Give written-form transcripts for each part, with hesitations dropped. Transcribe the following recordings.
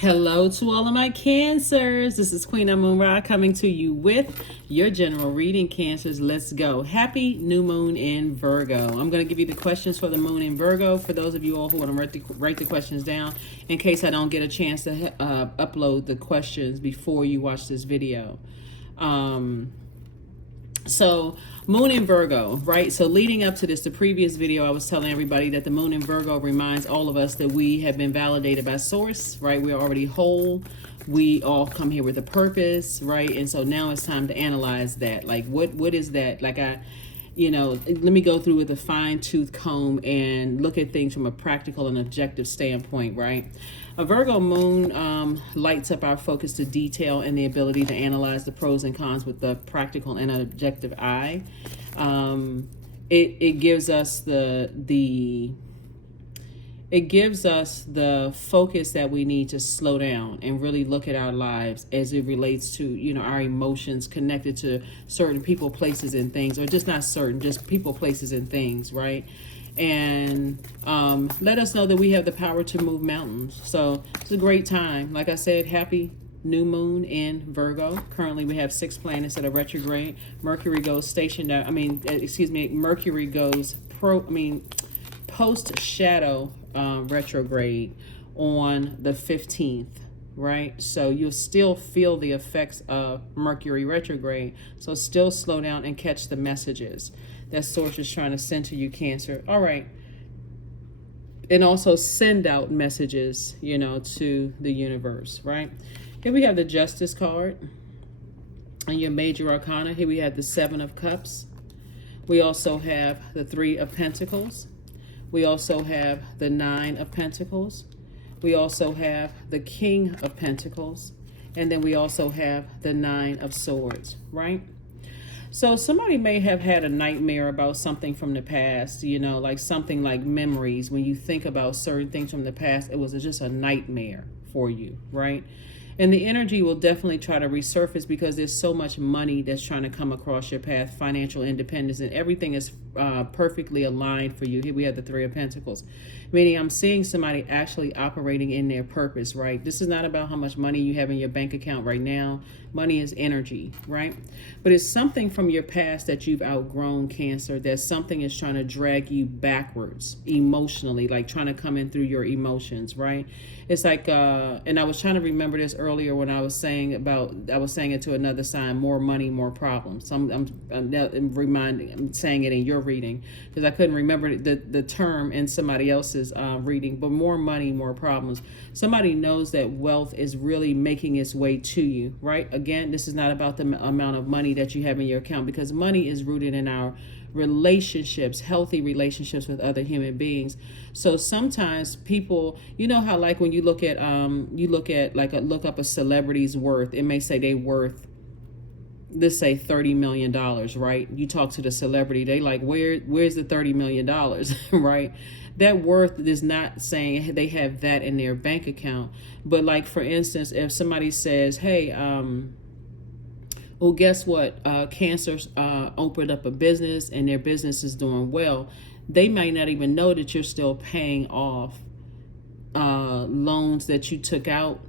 Hello to all of my Cancers. This is Queen Amun Ra coming to you with your general reading, Cancers. Let's go. Happy new moon in Virgo. I'm going to give you the questions for the moon in Virgo for those of you all who want to write the questions down in case I don't get a chance to upload the questions before you watch this video. So moon in Virgo, right? So leading up to this, the previous video, I was telling everybody that the moon in Virgo reminds all of us that we have been validated by source, right? We're already whole. We all come here with a purpose, right? And so now it's time to analyze that. Like, what is that? Like, let me go through with a fine-tooth comb and look at things from a practical and objective standpoint, right? A Virgo moon lights up our focus to detail and the ability to analyze the pros and cons with the practical and objective eye. It gives us it gives us the focus that we need to slow down and really look at our lives as it relates to, our emotions connected to certain people, places, and things, or just not certain, just people, places, and things, right? And let us know that we have the power to move mountains. So it's a great time. Like I said, happy new moon in Virgo. Currently we have 6 planets that are retrograde. Mercury goes Mercury goes post shadow retrograde on the 15th, right? So you'll still feel the effects of Mercury retrograde. So still slow down and catch the messages that source is trying to send to you, Cancer. All right. And also send out messages, to the universe, right? Here we have the Justice card and your major arcana. Here we have the 7 of Cups. We also have the 3 of Pentacles. We also have the 9 of Pentacles. We also have the King of Pentacles. And then we also have the 9 of Swords, right? So somebody may have had a nightmare about something from the past, like something like memories. When you think about certain things from the past, it was just a nightmare for you, right? And the energy will definitely try to resurface because there's so much money that's trying to come across your path, financial independence, and everything is perfectly aligned for you. Here we have the 3 of Pentacles, meaning I'm seeing somebody actually operating in their purpose, right? This is not about how much money you have in your bank account right now. Money is energy, right? But it's something from your past that you've outgrown, Cancer, that something is trying to drag you backwards emotionally, like trying to come in through your emotions, right? It's like, and I was trying to remember this earlier when I was saying it to another sign, more money, more problems. So I'm saying it in your reading because I couldn't remember the term in somebody else's reading, but more money, more problems. Somebody knows that wealth is really making its way to you, right? Again, this is not about the amount of money that you have in your account because money is rooted in our relationships, healthy relationships with other human beings. So sometimes people, how like when you look at look up a celebrity's worth, it may say they worth, let's say $30 million, right? You talk to the celebrity, they like, where's the $30 million, right? That worth is not saying they have that in their bank account. But like, for instance, if somebody says, hey, well, guess what? Cancer's opened up a business and their business is doing well. They might not even know that you're still paying off loans that you took out,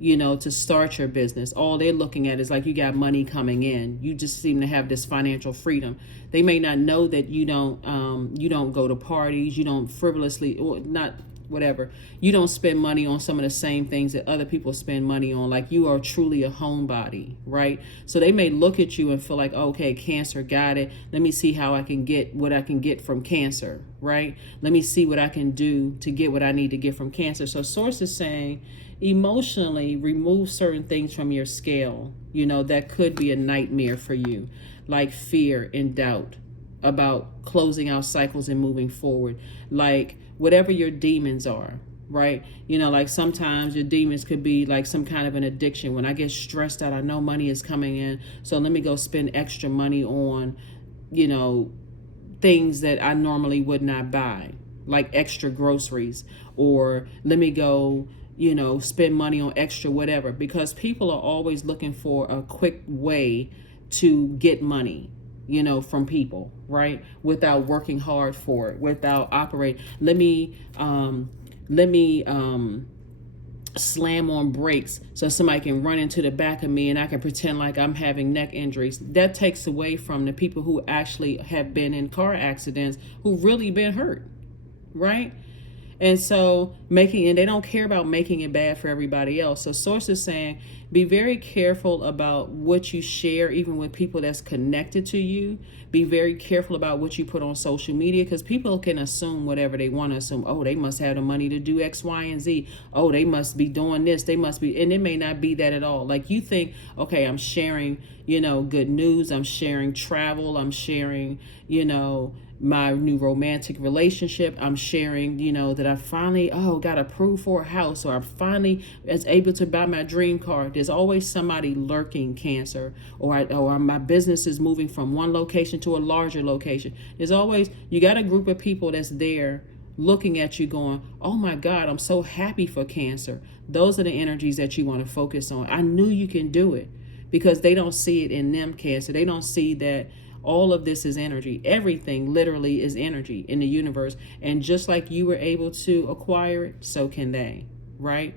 to start your business. All they're looking at is like you got money coming in. You just seem to have this financial freedom. They may not know that you don't go to parties, you don't frivolously, or not whatever. You don't spend money on some of the same things that other people spend money on. Like you are truly a homebody, right? So they may look at you and feel like, okay, Cancer got it. Let me see how I can get what I can get from Cancer, right? Let me see what I can do to get what I need to get from Cancer. So Source is saying, emotionally remove certain things from your scale, that could be a nightmare for you, like fear and doubt about closing out cycles and moving forward, like whatever your demons are, right? Like sometimes your demons could be like some kind of an addiction. When I get stressed out, I know money is coming in, so let me go spend extra money on, things that I normally would not buy, like extra groceries, or let me go spend money on extra whatever, because people are always looking for a quick way to get money, from people, right? Without working hard for it, without operating. Let me slam on brakes so somebody can run into the back of me and I can pretend like I'm having neck injuries. That takes away from the people who actually have been in car accidents, who really been hurt, right? And so and they don't care about making it bad for everybody else. So Source is saying, be very careful about what you share, even with people that's connected to you. Be very careful about what you put on social media, because people can assume whatever they want to assume. Oh, they must have the money to do X, Y, and Z. Oh, they must be doing this. They must be, and it may not be that at all. Like, you think, okay, I'm sharing, good news. I'm sharing travel. I'm sharing, my new romantic relationship. I'm sharing, that I finally, got approved for a house, or I finally was able to buy my dream car. There's always somebody lurking, Cancer, or my business is moving from one location to a larger location. There's always, you got a group of people that's there looking at you going, oh my God, I'm so happy for Cancer. Those are the energies that you want to focus on. I knew you can do it, because they don't see it in them, Cancer. They don't see that all of this is energy. Everything literally is energy in the universe. And just like you were able to acquire it, so can they, right?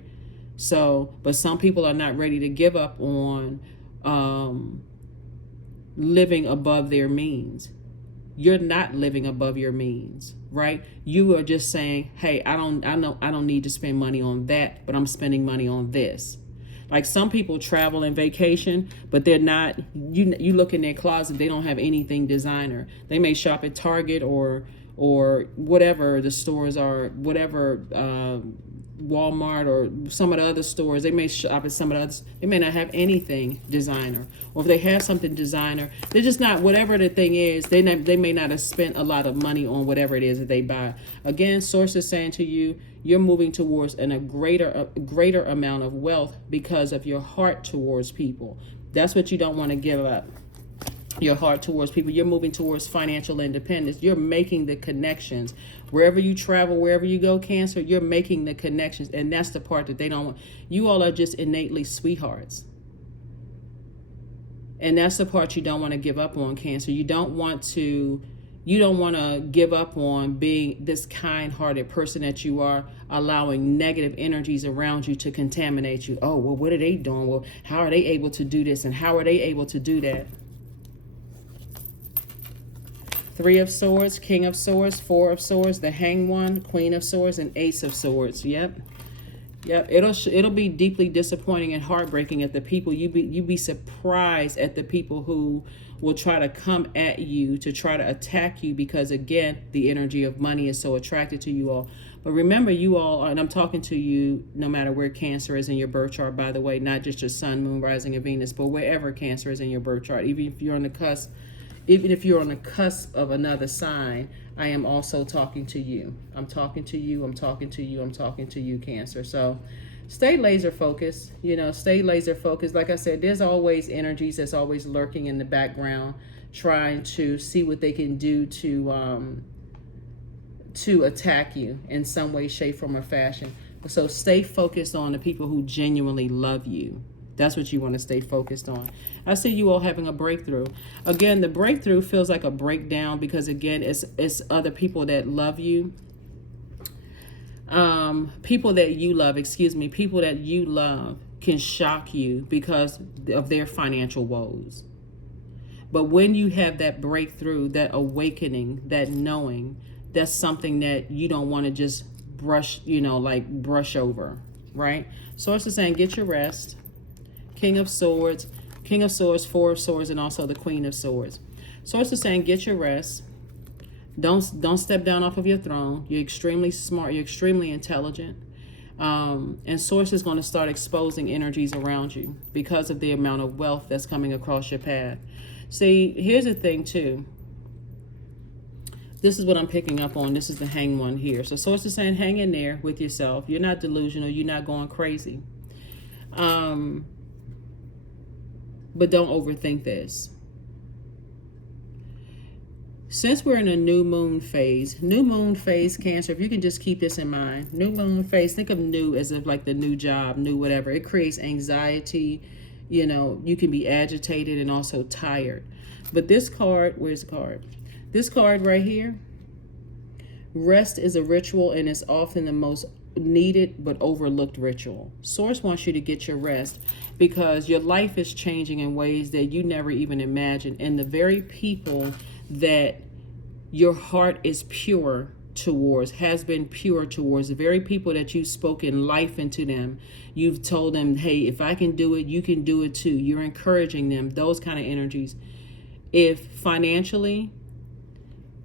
So, but some people are not ready to give up on living above their means. You're not living above your means, right? You are just saying, hey, I don't need to spend money on that, but I'm spending money on this. Like, some people travel and vacation, but they're not, you look in their closet, they don't have anything designer. They may shop at Target or whatever the stores are, whatever, Walmart or some of the other stores. They may shop at some of the others. They may not have anything designer. Or if they have something designer, they're just not, whatever the thing is, they may not have spent a lot of money on whatever it is that they buy. Again, Source is saying to you, you're moving towards a greater amount of wealth because of your heart towards people. That's what you don't want to give up. Your heart towards people. You're moving towards financial independence. You're making the connections. Wherever you travel, wherever you go, Cancer, you're making the connections. And that's the part that they don't want. You all are just innately sweethearts. And that's the part you don't want to give up on, Cancer. You don't want to give up on being this kind-hearted person that you are, allowing negative energies around you to contaminate you. Oh, well, what are they doing? Well, how are they able to do this? And how are they able to do that? Three of Swords, King of Swords, Four of Swords, the Hanged One, Queen of Swords, and Ace of Swords. Yep. It'll be deeply disappointing and heartbreaking at the people. You be surprised at the people who will try to come at you to try to attack you, because again, the energy of money is so attracted to you all. But remember, you all, and I'm talking to you no matter where Cancer is in your birth chart, by the way, not just your sun, moon, rising, and Venus, but wherever Cancer is in your birth chart. Even if you're on the cusp of another sign, I am also talking to you. I'm talking to you, I'm talking to you, I'm talking to you, Cancer. So stay laser focused, stay laser focused. Like I said, there's always energies that's always lurking in the background, trying to see what they can do to attack you in some way, shape, form, or fashion. So stay focused on the people who genuinely love you. That's what you want to stay focused on. I see you all having a breakthrough. Again, the breakthrough feels like a breakdown, because again, it's other people that love you. People that you love can shock you because of their financial woes. But when you have that breakthrough, that awakening, that knowing, that's something that you don't want to just brush over, right? Source is saying, get your rest. King of Swords, Four of Swords, and also the Queen of Swords. Source is saying, get your rest. Don't step down off of your throne. You're extremely smart. You're extremely intelligent. And Source is going to start exposing energies around you because of the amount of wealth that's coming across your path. See, here's the thing too. This is what I'm picking up on. This is the Hanged One here. So Source is saying, hang in there with yourself. You're not delusional. You're not going crazy. But don't overthink this. Since we're in a new moon phase, Cancer, if you can just keep this in mind, new moon phase, think of new as if like the new job, new whatever. It creates anxiety. You can be agitated and also tired. But this card, where's the card? This card right here, rest is a ritual, and it's often the most needed but overlooked ritual. Source wants you to get your rest because your life is changing in ways that you never even imagined. And the very people that your heart is pure towards, has been pure towards, the very people that you've spoken life into them, you've told them, hey, if I can do it, you can do it too. You're encouraging them, those kind of energies. If financially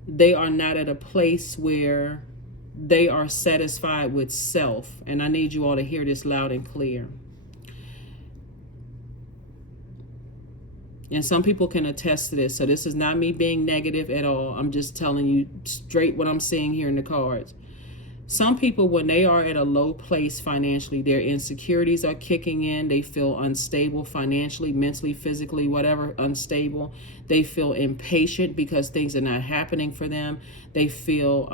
they are not at a place where they are satisfied with self, and I need you all to hear this loud and clear. And some people can attest to this. So this is not me being negative at all. I'm just telling you straight what I'm seeing here in the cards. Some people, when they are at a low place financially, their insecurities are kicking in. They feel unstable financially, mentally, physically, whatever, unstable. They feel impatient because things are not happening for them. They feel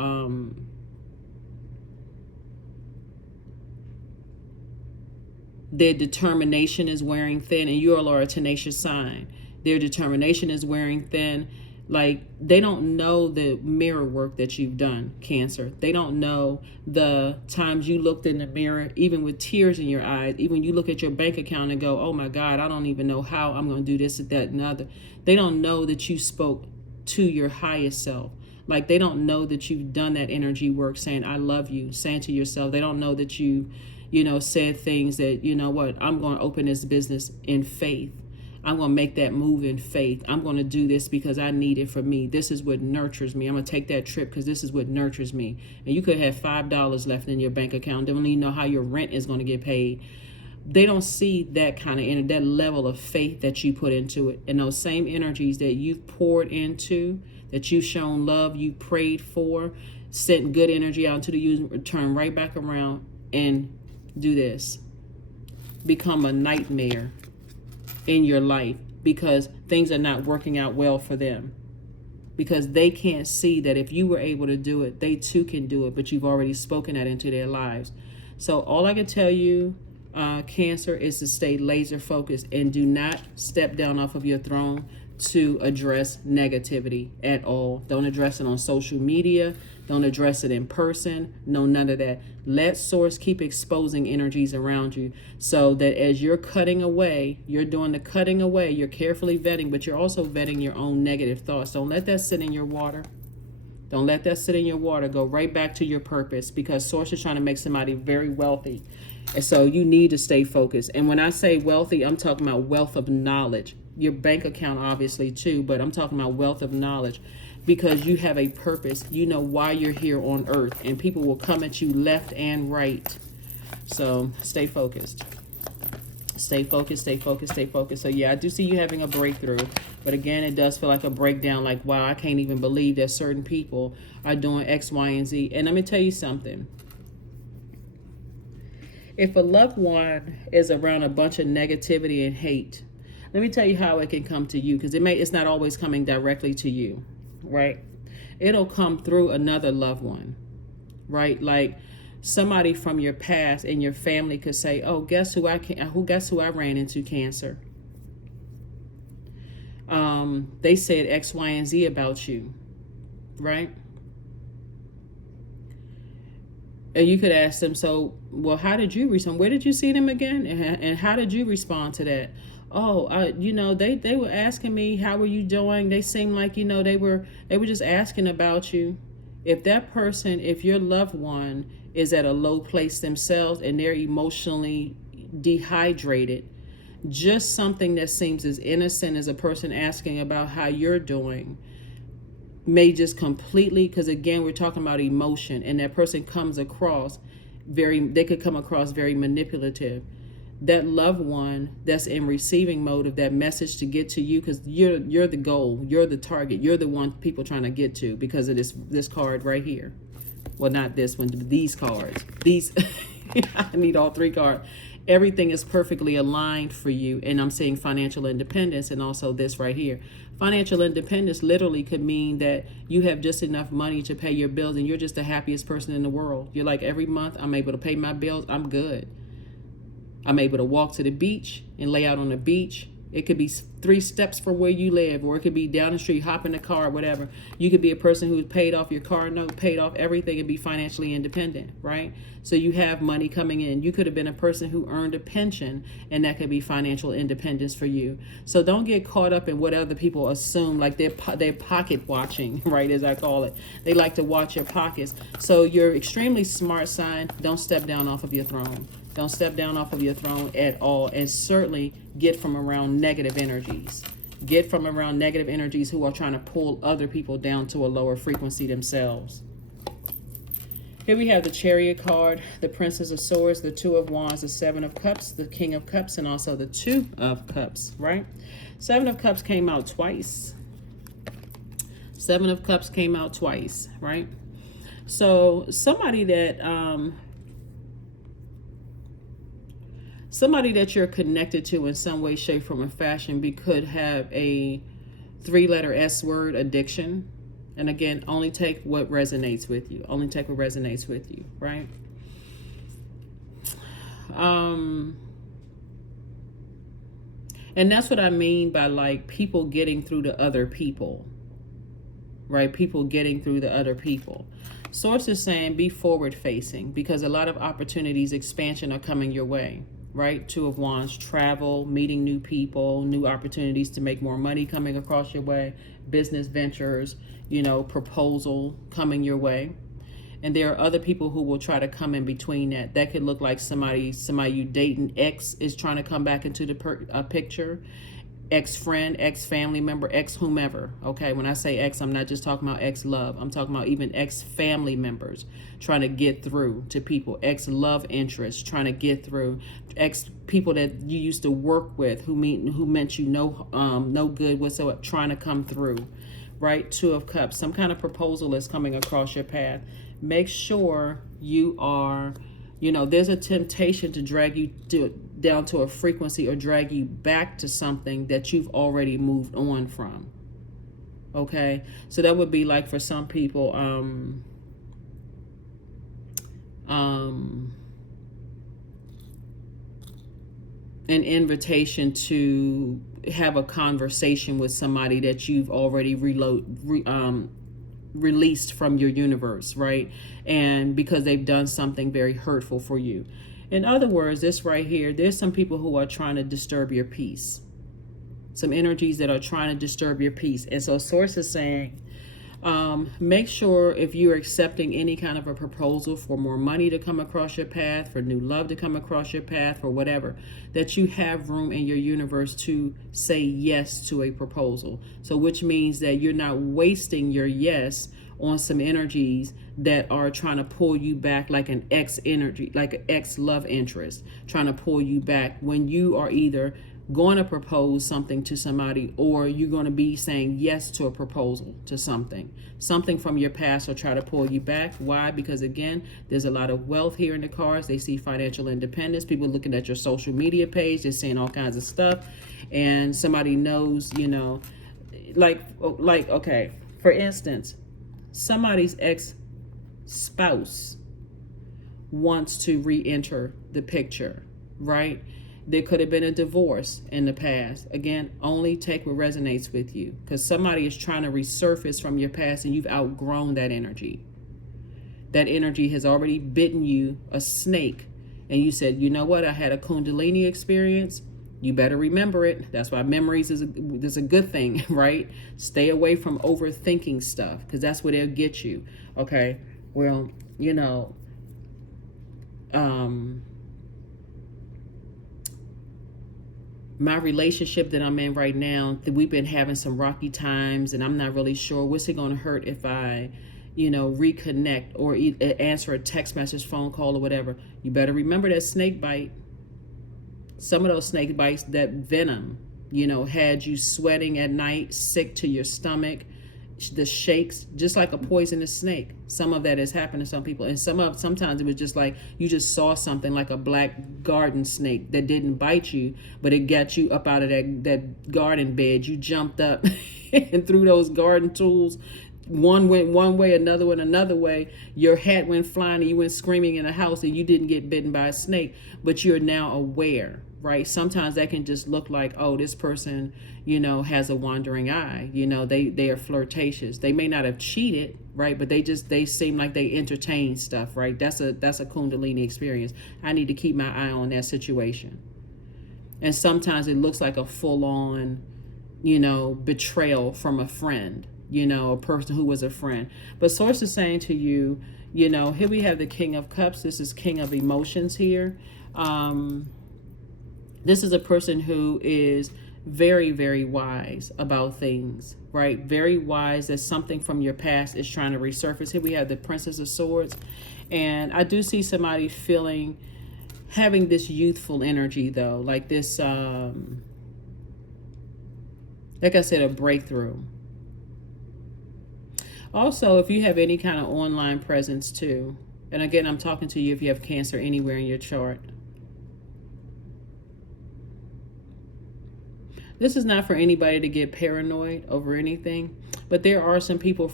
their determination is wearing thin, and you all are a tenacious sign. Their determination is wearing thin. Like, they don't know the mirror work that you've done, Cancer. They don't know the times you looked in the mirror, even with tears in your eyes, even you look at your bank account and go, oh my God, I don't even know how I'm going to do this, that, and other. They don't know that you spoke to your highest self. Like, they don't know that you've done that energy work, saying, I love you, saying to yourself. They don't know that you said things that, you know what, I'm going to open this business in faith. I'm going to make that move in faith. I'm going to do this because I need it for me. This is what nurtures me. I'm going to take that trip because this is what nurtures me. And you could have $5 left in your bank account. They don't even know how your rent is going to get paid. They don't see that kind of that level of faith that you put into it. And those same energies that you've poured into, that you've shown love, you prayed for, sent good energy out into the universe, turn right back around and do this. Become a nightmare in your life because things are not working out well for them, because they can't see that if you were able to do it, they too can do it, but you've already spoken that into their lives. So all I can tell you, Cancer, is to stay laser focused and do not step down off of your throne to address negativity at all. Don't address it on social media. Don't address it in person. No, none of that. Let Source keep exposing energies around you so that as you're cutting away, you're doing the cutting away, you're carefully vetting, but you're also vetting your own negative thoughts. Don't let that sit in your water. Don't let that sit in your water. Go right back to your purpose, because Source is trying to make somebody very wealthy. And so you need to stay focused. And when I say wealthy, I'm talking about wealth of knowledge. Your bank account, obviously, too, but I'm talking about wealth of knowledge. Because you have a purpose. You know why you're here on earth, and people will come at you left and right. So stay focused. Stay focused, stay focused, stay focused. So yeah, I do see you having a breakthrough. But again, it does feel like a breakdown. Like, wow, I can't even believe that certain people are doing X, Y, and Z. And let me tell you something. If a loved one is around a bunch of negativity and hate, let me tell you how it can come to you, because it's not always coming directly to you. Right? It'll come through another loved one, right? Like somebody from your past and your family could say, oh, guess who I ran into, Cancer? They said X, Y, and Z about you, right? And you could ask them, so, well, how did you respond? Where did you see them again? And how did you respond to that? Oh, they were asking me, how were you doing? They seemed like, they were just asking about you. If your loved one is at a low place themselves and they're emotionally dehydrated, just something that seems as innocent as a person asking about how you're doing may just completely, because again, we're talking about emotion, and that person comes across they could come across very manipulative. That loved one that's in receiving mode of that message to get to you, because you're the goal, you're the target, you're the one people trying to get to because of this card right here. Well, not this one, but these cards. These I need all three cards. Everything is perfectly aligned for you, and I'm saying financial independence, and also this right here. Financial independence literally could mean that you have just enough money to pay your bills, and you're just the happiest person in the world. You're like, every month I'm able to pay my bills, I'm good. I'm able to walk to the beach and lay out on the beach It could be 3 steps from where you live, or it could be down the street, hop in the car, whatever. You could be a person who's paid off your car note, paid off everything, and be financially independent, right? So you have money coming in. You could have been a person who earned a pension, and that could be financial independence for you. So don't get caught up in what other people assume, like they're pocket watching, right, as I call it. They like to watch your pockets. So you're extremely smart, sign. Don't step down off of your throne. Don't step down off of your throne at all, and certainly get from around negative energies. Get from around negative energies who are trying to pull other people down to a lower frequency themselves. Here we have the Chariot card, the Princess of Swords, the Two of Wands, the Seven of Cups, the King of Cups, and also the Two of Cups, right? Seven of Cups came out twice. Seven of Cups came out twice, right? So somebody that you're connected to in some way, shape, form, or fashion could have a 3-letter S word, addiction. And again, only take what resonates with you. Only take what resonates with you, right? And that's what I mean by like people getting through to other people, right? People getting through to other people. Source is saying be forward facing, because a lot of opportunities, expansion are coming your way, right? Two of Wands, travel, meeting new people, new opportunities to make more money coming across your way, business ventures, you know, proposal coming your way. And there are other people who will try to come in between that. That could look like somebody you dating, ex is trying to come back into the picture. Ex-friend, ex-family member, ex-whomever. Okay, when I say ex, I'm not just talking about ex-love. I'm talking about even ex-family members trying to get through to people. Ex-love interests trying to get through. Ex-people that you used to work with who meant you no good whatsoever, trying to come through. Right? Two of Cups. Some kind of proposal is coming across your path. Make sure you are, you know, there's a temptation to drag you down to a frequency or drag you back to something that you've already moved on from. Okay? So that would be like for some people, an invitation to have a conversation with somebody that you've already released from your universe, right? And because they've done something very hurtful for you. In other words, this right here, there's some people who are trying to disturb your peace. Some energies that are trying to disturb your peace. And so Source is saying, make sure if you're accepting any kind of a proposal for more money to come across your path, for new love to come across your path, for whatever, that you have room in your universe to say yes to a proposal. So which means that you're not wasting your yes on some energies that are trying to pull you back, like an ex energy, like an ex love interest, trying to pull you back when you are either going to propose something to somebody, or you're going to be saying yes to a proposal to something from your past, or try to pull you back. Why? Because again, there's a lot of wealth here in the cards. They see financial independence. People looking at your social media page, they're seeing all kinds of stuff, and somebody knows, you know, like okay, for instance, somebody's ex-spouse wants to re-enter the picture, right? There could have been a divorce in the past. Again, only take what resonates with you, because somebody is trying to resurface from your past and you've outgrown that energy. That energy has already bitten you, a snake, and you said, you know what, I had a Kundalini experience. You better remember it. That's why memories is a good thing, right? Stay away from overthinking stuff, because that's where they'll get you. Okay, well, you know, my relationship that I'm in right now, that we've been having some rocky times, and I'm not really sure what's it going to hurt if I, you know, reconnect or answer a text message, phone call, or whatever. You better remember that snake bite. Some of those snake bites, that venom, you know, had you sweating at night, sick to your stomach, the shakes, just like a poisonous snake. Some of that has happened to some people, and sometimes it was just like you just saw something like a black garden snake that didn't bite you, but it got you up out of that garden bed. You jumped up and threw those garden tools. One went one way, another went another way. Your hat went flying and you went screaming in the house, and you didn't get bitten by a snake, but you're now aware, right? Sometimes that can just look like, oh, this person, has a wandering eye. They are flirtatious. They may not have cheated, right? But they seem like they entertain stuff, right? That's a Kundalini experience. I need to keep my eye on that situation. And sometimes it looks like a full on, betrayal from a friend, a person who was a friend. But Source is saying to you, here we have the King of Cups. This is King of Emotions here. This is a person who is very, very wise about things, right? Very wise that something from your past is trying to resurface. Here we have the Princess of Swords. And I do see somebody having this youthful energy, though, like this, like I said, a breakthrough. Also, if you have any kind of online presence too, and again, I'm talking to you if you have Cancer anywhere in your chart. This is not for anybody to get paranoid over anything, but there are some people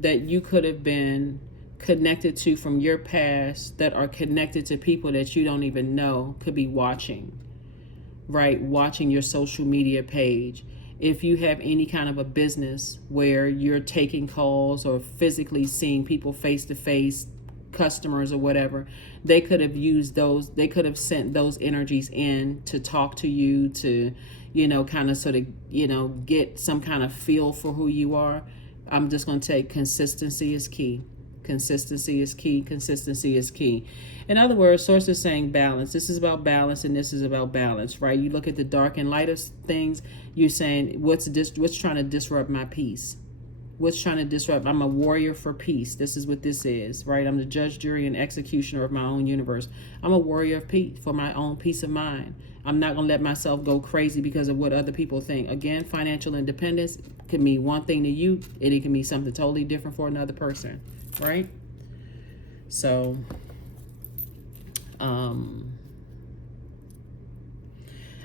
that you could have been connected to from your past that are connected to people that you don't even know could be watching, right? Watching your social media page. If you have any kind of a business where you're taking calls or physically seeing people face to face, customers or whatever, they could have used those, they could have sent those energies in to talk to you, to, kind of sort of, get some kind of feel for who you are. I'm just going to take consistency is key. Consistency is key. Consistency is key. In other words, Source is saying balance. This is about balance, and this is about balance, right? You look at the dark and light of things. You're saying, what's trying to disrupt my peace? What's trying to disrupt? I'm a warrior for peace. This is what this is, right? I'm the judge, jury, and executioner of my own universe. I'm a warrior of peace for my own peace of mind. I'm not going to let myself go crazy because of what other people think. Again, financial independence can mean one thing to you, and it can mean something totally different for another person, right? So,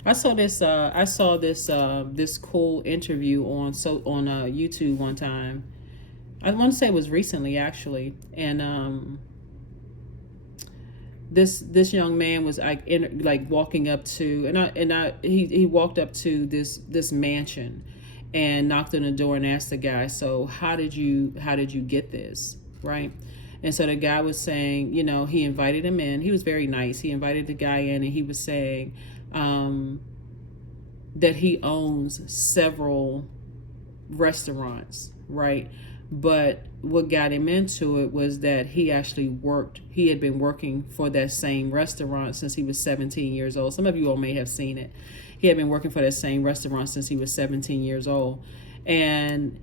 I saw this. This cool interview on YouTube one time. I want to say it was recently, actually, and this young man was like walking up to, he walked up to this mansion, and knocked on the door and asked the guy, "So how did you get this?" Right? And so the guy was saying, he invited him in. He was very nice. He invited the guy in, and he was saying that he owns several restaurants, right? But what got him into it was that he had been working for that same restaurant since he was 17 years old. Some of you all may have seen it. He had been working for that same restaurant since he was 17 years old. And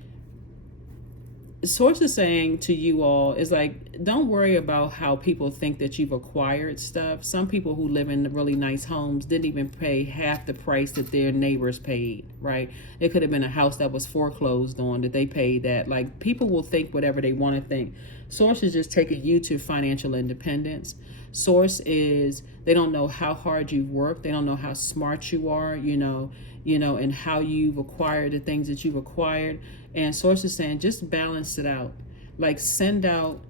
Source is saying to you all is like, don't worry about how people think that you've acquired stuff. Some people who live in really nice homes didn't even pay half the price that their neighbors paid, right? It could have been a house that was foreclosed on that they paid that. Like, people will think whatever they want to think. Source is just taking you to financial independence. Source is, they don't know how hard you've worked. They don't know how smart you are, and how you've acquired the things that you've acquired. And Source is saying, just balance it out. Like, send out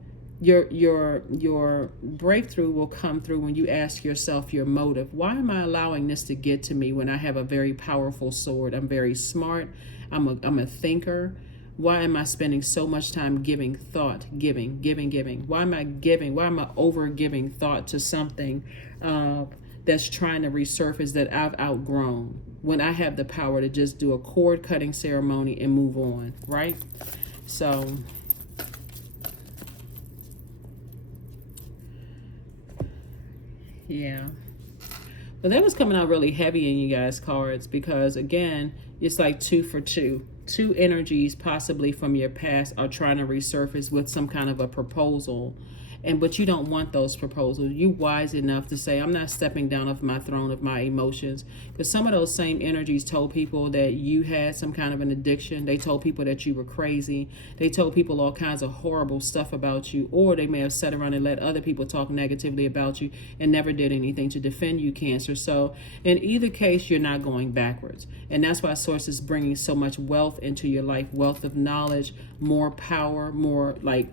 your breakthrough will come through when you ask yourself your motive. Why am I allowing this to get to me when I have a very powerful sword? I'm very smart. I'm a thinker. Why am I spending so much time giving thought, giving? Why am I giving? Why am I over giving thought to something that's trying to resurface that I've outgrown, when I have the power to just do a cord cutting ceremony and move on, right? So, yeah. But that was coming out really heavy in you guys' cards, because again, it's like 2 for 2. 2 energies possibly from your past are trying to resurface with some kind of a proposal. But you don't want those proposals. You're wise enough to say, I'm not stepping down off my throne of my emotions. Because some of those same energies told people that you had some kind of an addiction. They told people that you were crazy. They told people all kinds of horrible stuff about you. Or they may have sat around and let other people talk negatively about you and never did anything to defend you, Cancer. So in either case, you're not going backwards. And that's why Source is bringing so much wealth into your life. Wealth of knowledge, more power, more like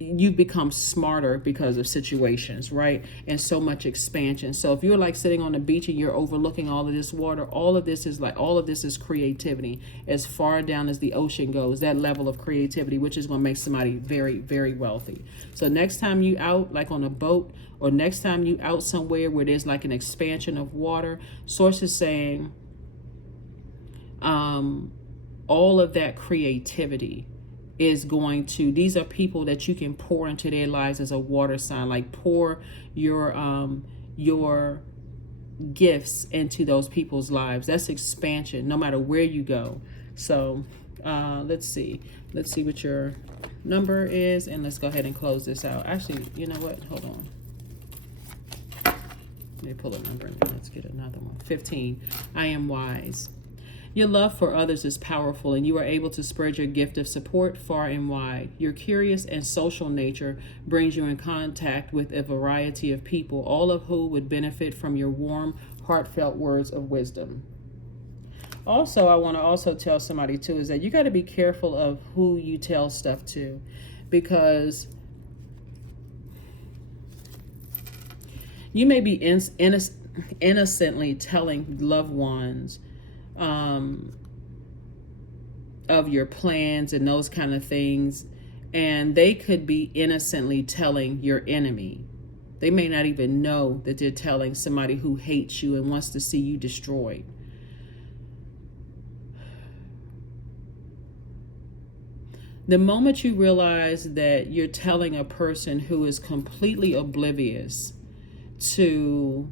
you've become smarter because of situations, right? And so much expansion. So if you're like sitting on the beach and you're overlooking all of this water, all of this is creativity. As far down as the ocean goes, that level of creativity, which is going to make somebody very, very wealthy. So next time you out, like on a boat, or next time you out somewhere where there's like an expansion of water, source is saying all of that creativity is going to, these are people that you can pour into their lives as a water sign, like pour your gifts into those people's lives. That's expansion no matter where you go. So let's see what your number is, and let's go ahead and close this out. Actually, you know what, hold on, let me pull a number and let's get another one. 15. I am wise. Your love for others is powerful, and you are able to spread your gift of support far and wide. Your curious and social nature brings you in contact with a variety of people, all of whom would benefit from your warm, heartfelt words of wisdom. Also, I want to also tell somebody too is that you got to be careful of who you tell stuff to, because you may be innocently telling loved ones of your plans and those kind of things, and they could be innocently telling your enemy. They may not even know that they're telling somebody who hates you and wants to see you destroyed. The moment you realize that you're telling a person who is completely oblivious to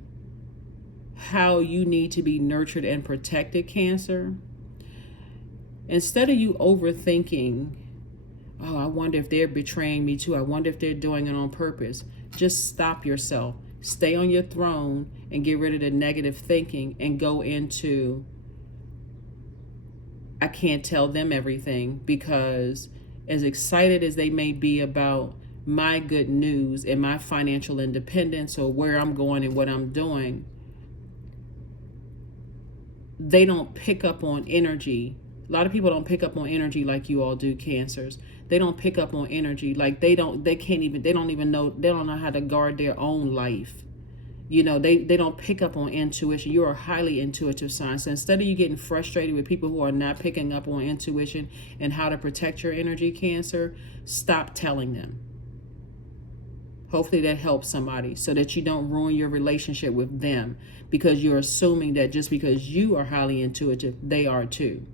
how you need to be nurtured and protected, Cancer, instead of you overthinking, oh, I wonder if they're betraying me too, I wonder if they're doing it on purpose, just stop yourself. Stay on your throne and get rid of the negative thinking and go into, I can't tell them everything, because as excited as they may be about my good news and my financial independence or where I'm going and what I'm doing, they don't pick up on energy. A lot of people don't pick up on energy like you all do, Cancers. They don't pick up on energy. Like they don't know how to guard their own life. You know, they don't pick up on intuition. You're a highly intuitive sign. So instead of you getting frustrated with people who are not picking up on intuition and how to protect your energy, Cancer, stop telling them. Hopefully that helps somebody so that you don't ruin your relationship with them, because you're assuming that just because you are highly intuitive, they are too.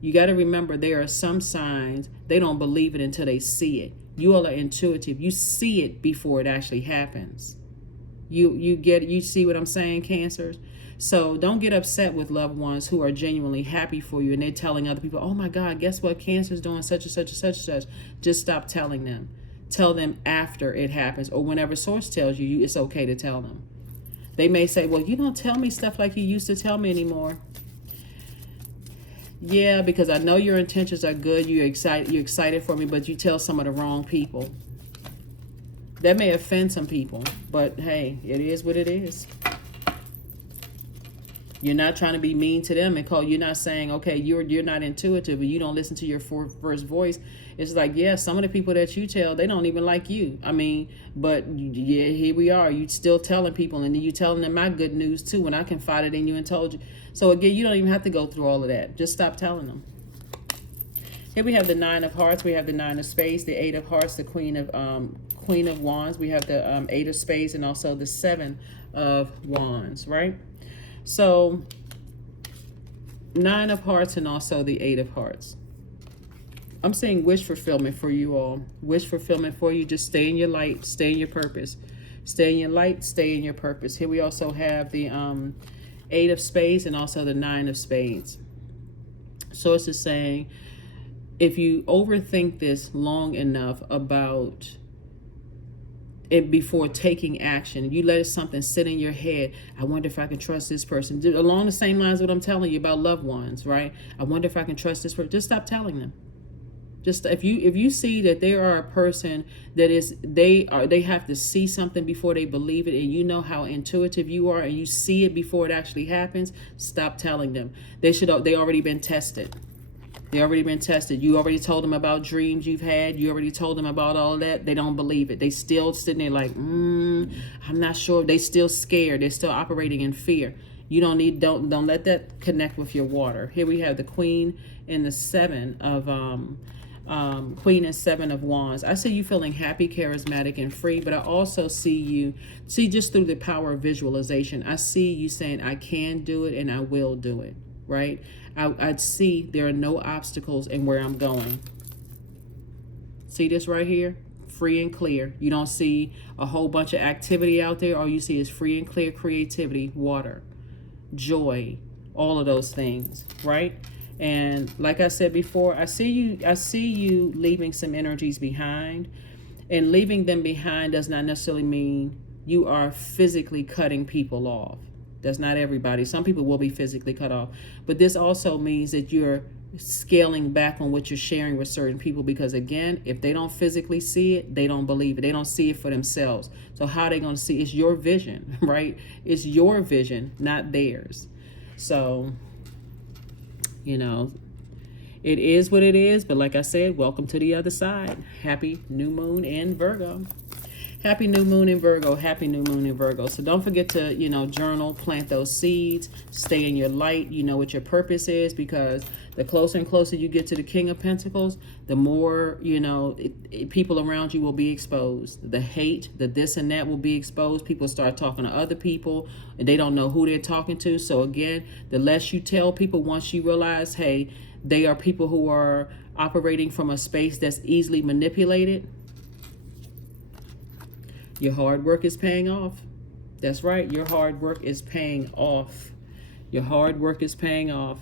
You got to remember, there are some signs, they don't believe it until they see it. You all are intuitive. You see it before it actually happens. You see what I'm saying, Cancers? So don't get upset with loved ones who are genuinely happy for you and they're telling other people, oh my God, guess what? Cancer's doing such and such and such and such. Just stop telling them. Tell them after it happens, or whenever source tells you, it's okay to tell them. They may say, well, you don't tell me stuff like you used to tell me anymore. Yeah, because I know your intentions are good. You're excited for me, but you tell some of the wrong people. That may offend some people, but hey, it is what it is. You're not trying to be mean to them and you're not saying, okay, you're not intuitive and you don't listen to your first voice. It's like, yeah, some of the people that you tell, they don't even like you. I mean, but yeah, here we are. You still telling people, and then you telling them my good news too when I confided in you and told you. So again, you don't even have to go through all of that. Just stop telling them. Here we have the 9 of Hearts. We have the 9 of Spades, the 8 of Hearts, the Queen of Wands. We have the 8 of Spades and also the 7 of Wands, right? So 9 of Hearts and also the 8 of Hearts. I'm saying wish fulfillment for you all. Wish fulfillment for you. Just stay in your light. Stay in your purpose. Stay in your light. Stay in your purpose. Here we also have the 8 of Spades and also the 9 of Spades. Source is saying, if you overthink this long enough about it before taking action, you let something sit in your head, I wonder if I can trust this person. Along the same lines of what I'm telling you about loved ones, right? I wonder if I can trust this person. Just stop telling them. Just if you see that they are a person that is, they have to see something before they believe it, and you know how intuitive you are, and you see it before it actually happens, stop telling them. They already been tested. They already been tested. You already told them about dreams you've had. You already told them about all that. They don't believe it. They still sitting there like, I'm not sure. They still scared. They're still operating in fear. You don't let that connect with your water. Here we have the Queen and the Seven of Queen and Seven of Wands. I see you feeling happy, charismatic, and free, but I also see just through the power of visualization, I see you saying, I can do it and I will do it, right? I'd see there are no obstacles in where I'm going. See this right here? Free and clear. You don't see a whole bunch of activity out there. All you see is free and clear creativity, water, joy, all of those things, right? And like I said before, I see you leaving some energies behind. And leaving them behind does not necessarily mean you are physically cutting people off. That's not everybody. Some people will be physically cut off. But this also means that you're scaling back on what you're sharing with certain people, because again, if they don't physically see it, they don't believe it. They don't see it for themselves. So how are they going to see? It's your vision, right? It's your vision, not theirs. So, you know, it is what it is. But like I said, welcome to the other side. Happy new moon in Virgo. Happy new moon in Virgo. Happy new moon in Virgo. So don't forget to, journal, plant those seeds, stay in your light. You know what your purpose is, because the closer and closer you get to the King of Pentacles, the more, people around you will be exposed. The hate, the this and that will be exposed. People start talking to other people and they don't know who they're talking to. So again, the less you tell people, once you realize, hey, they are people who are operating from a space that's easily manipulated, your hard work is paying off. That's right. Your hard work is paying off. Your hard work is paying off.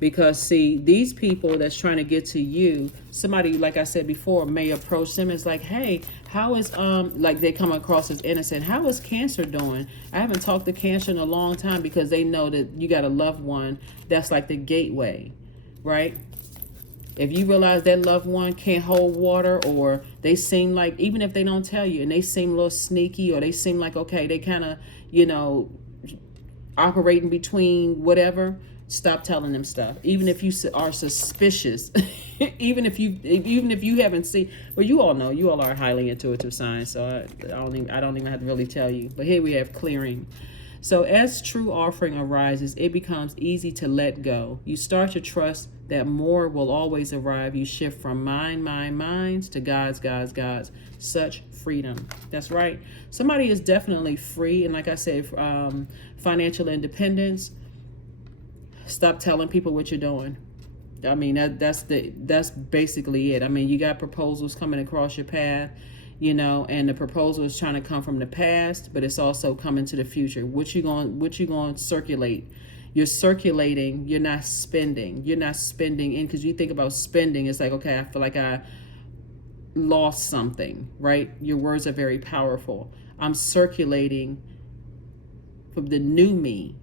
Because, see, these people that's trying to get to you, somebody, like I said before, may approach them as like, hey, how is, like they come across as innocent. How is Cancer doing? I haven't talked to Cancer in a long time, because they know that you got a loved one that's like the gateway, right? If you realize that loved one can't hold water, or they seem like, even if they don't tell you, and they seem a little sneaky, or they seem like, okay, they kind of, operating between whatever, stop telling them stuff. Even if you are suspicious, even if you haven't seen, well, you all know, you all are highly intuitive signs, so I don't even have to really tell you. But here we have clearing. So as true offering arises, it becomes easy to let go. You start to trust that more will always arrive. You shift from minds to God's. Such freedom. That's right. Somebody is definitely free. And like I said, financial independence. Stop telling people what you're doing. I mean, that's basically it. I mean, you got proposals coming across your path, and the proposal is trying to come from the past, but it's also coming to the future. What you going to circulate? You're circulating. You're not spending. You're not spending in, because you think about spending. It's like, okay, I feel like I lost something, right? Your words are very powerful. I'm circulating from the new me,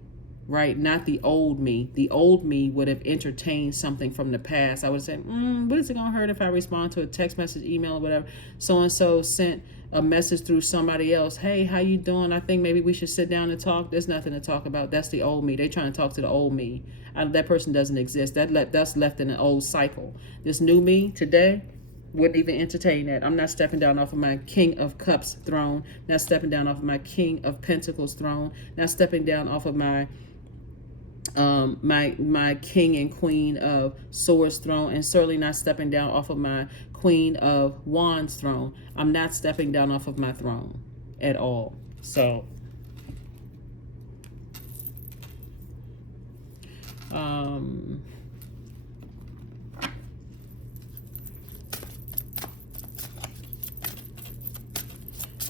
right? Not the old me. The old me would have entertained something from the past. I would say, what is it going to hurt if I respond to a text message, email, or whatever? So-and-so sent a message through somebody else. Hey, how you doing? I think maybe we should sit down and talk. There's nothing to talk about. That's the old me. They trying to talk to the old me. That person doesn't exist. That's left in an old cycle. This new me today wouldn't even entertain that. I'm not stepping down off of my King of Cups throne. Not stepping down off of my King of Pentacles throne. Not stepping down off of my my King and Queen of Swords throne, and certainly not stepping down off of my Queen of Wands throne. I'm not stepping down off of my throne at all. So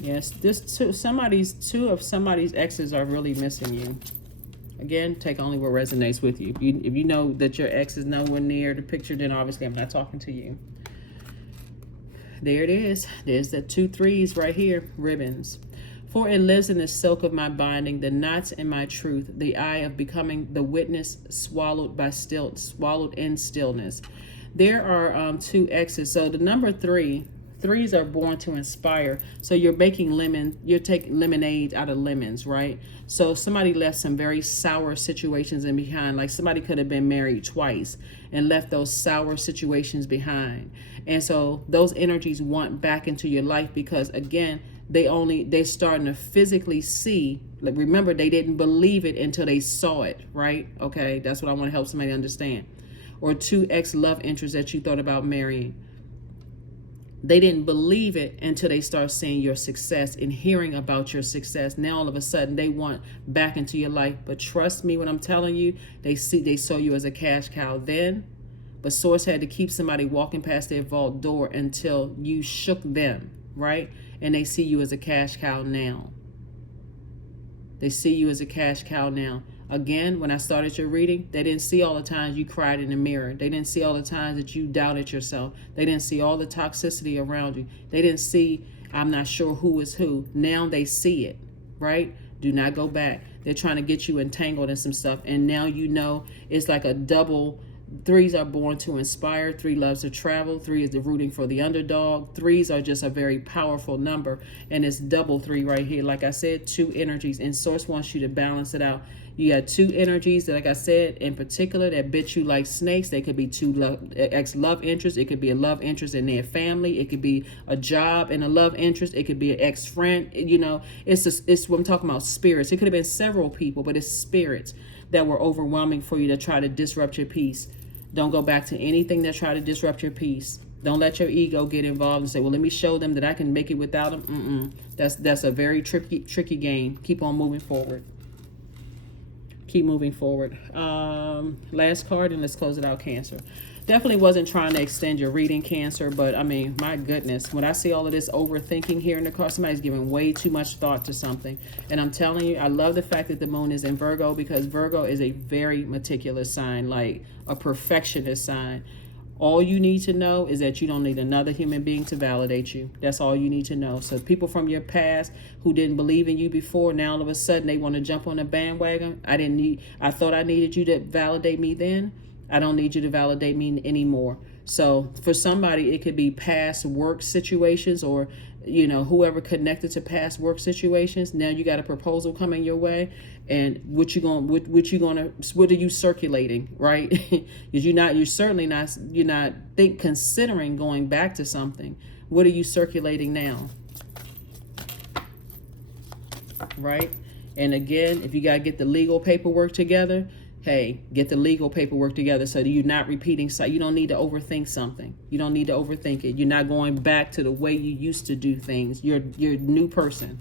yes, two of somebody's exes are really missing you. Again, take only what resonates with you. If you know that your ex is nowhere near the picture, then obviously I'm not talking to you. There it is. There's the 2 3s right here, ribbons. For it lives in the silk of my binding, the knots in my truth, the eye of becoming the witness swallowed in stillness. There are 2 X's. So the number 3, Threes are born to inspire. So you're making you're taking lemonade out of lemons, right? So somebody left some very sour situations in behind. Like somebody could have been married twice and left those sour situations behind. And so those energies want back into your life because again, they're starting to physically see. Like remember, they didn't believe it until they saw it, right? Okay, that's what I want to help somebody understand. Or two ex-love interests that you thought about marrying. They didn't believe it until they start seeing your success and hearing about your success. Now all of a sudden they want back into your life. But trust me when I'm telling you, they saw you as a cash cow then. But Source had to keep somebody walking past their vault door until you shook them, right? And they see you as a cash cow now. They see you as a cash cow now. Again, when I started your reading, they didn't see all the times you cried in the mirror. They didn't see all the times that you doubted yourself. They didn't see all the toxicity around you. They didn't see, I'm not sure who is who. Now they see it, right? Do not go back. They're trying to get you entangled in some stuff. And now you know it's like a double. Threes are born to inspire. Three loves to travel. Three is the rooting for the underdog. Threes are just a very powerful number. And it's double three right here. Like I said, two energies. And Source wants you to balance it out. You got two energies that, like I said, in particular, that bit you like snakes. They could be two ex-love interests. It could be a love interest in their family. It could be a job and a love interest. It could be an ex-friend. You know, it's what I'm talking about, spirits. It could have been several people, but it's spirits that were overwhelming for you to try to disrupt your peace. Don't go back to anything that try to disrupt your peace. Don't let your ego get involved and say, well, let me show them that I can make it without them. That's a very tricky game. Keep on moving forward. Keep moving forward. Last card, and let's close it out, Cancer. Definitely wasn't trying to extend your reading, Cancer, but I mean, my goodness, when I see all of this overthinking here in the card, somebody's giving way too much thought to something. And I'm telling you, I love the fact that the moon is in Virgo, because Virgo is a very meticulous sign, like a perfectionist sign. All you need to know is that you don't need another human being to validate you. That's all you need to know. So people from your past who didn't believe in you before, now all of a sudden they want to jump on a bandwagon. I thought I needed you to validate me then. I don't need you to validate me anymore. So for somebody, it could be past work situations, or whoever connected to past work situations. Now you got a proposal coming your way, and what are you circulating, right? Because you're not considering going back to something. What are you circulating now? Right? And again, if you got to get the legal paperwork together, hey, get the legal paperwork together so that you're not repeating. So you don't need to overthink something. You don't need to overthink it. You're not going back to the way you used to do things. You're a new person.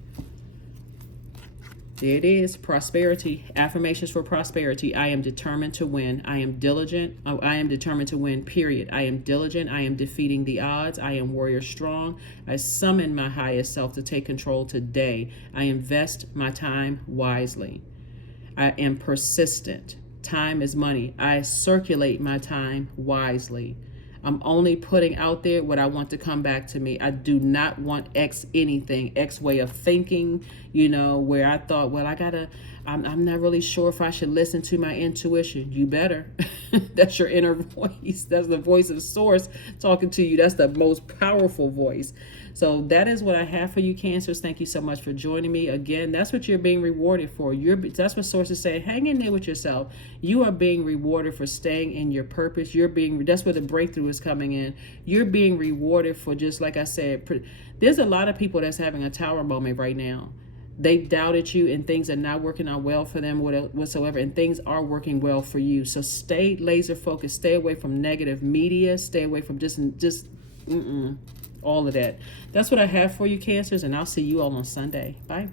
There it is. Prosperity. Affirmations for prosperity. I am determined to win. I am diligent. Oh, I am determined to win, period. I am diligent. I am defeating the odds. I am warrior strong. I summon my highest self to take control today. I invest my time wisely. I am persistent. Time is money. I circulate my time wisely. I'm only putting out there what I want to come back to me. I do not want X anything, X way of thinking, where I thought, well, I'm not really sure if I should listen to my intuition. You better. That's your inner voice. That's the voice of Source talking to you. That's the most powerful voice. So that is what I have for you, Cancers. Thank you so much for joining me. Again, that's what you're being rewarded for. That's what Source is saying. Hang in there with yourself. You are being rewarded for staying in your purpose. That's where the breakthrough is coming in. You're being rewarded for, just like I said, there's a lot of people that's having a tower moment right now. They've doubted you and things are not working out well for them whatsoever, and things are working well for you. So stay laser focused. Stay away from negative media. Stay away from just all of that. That's what I have for you, Cancers, and I'll see you all on Sunday. Bye.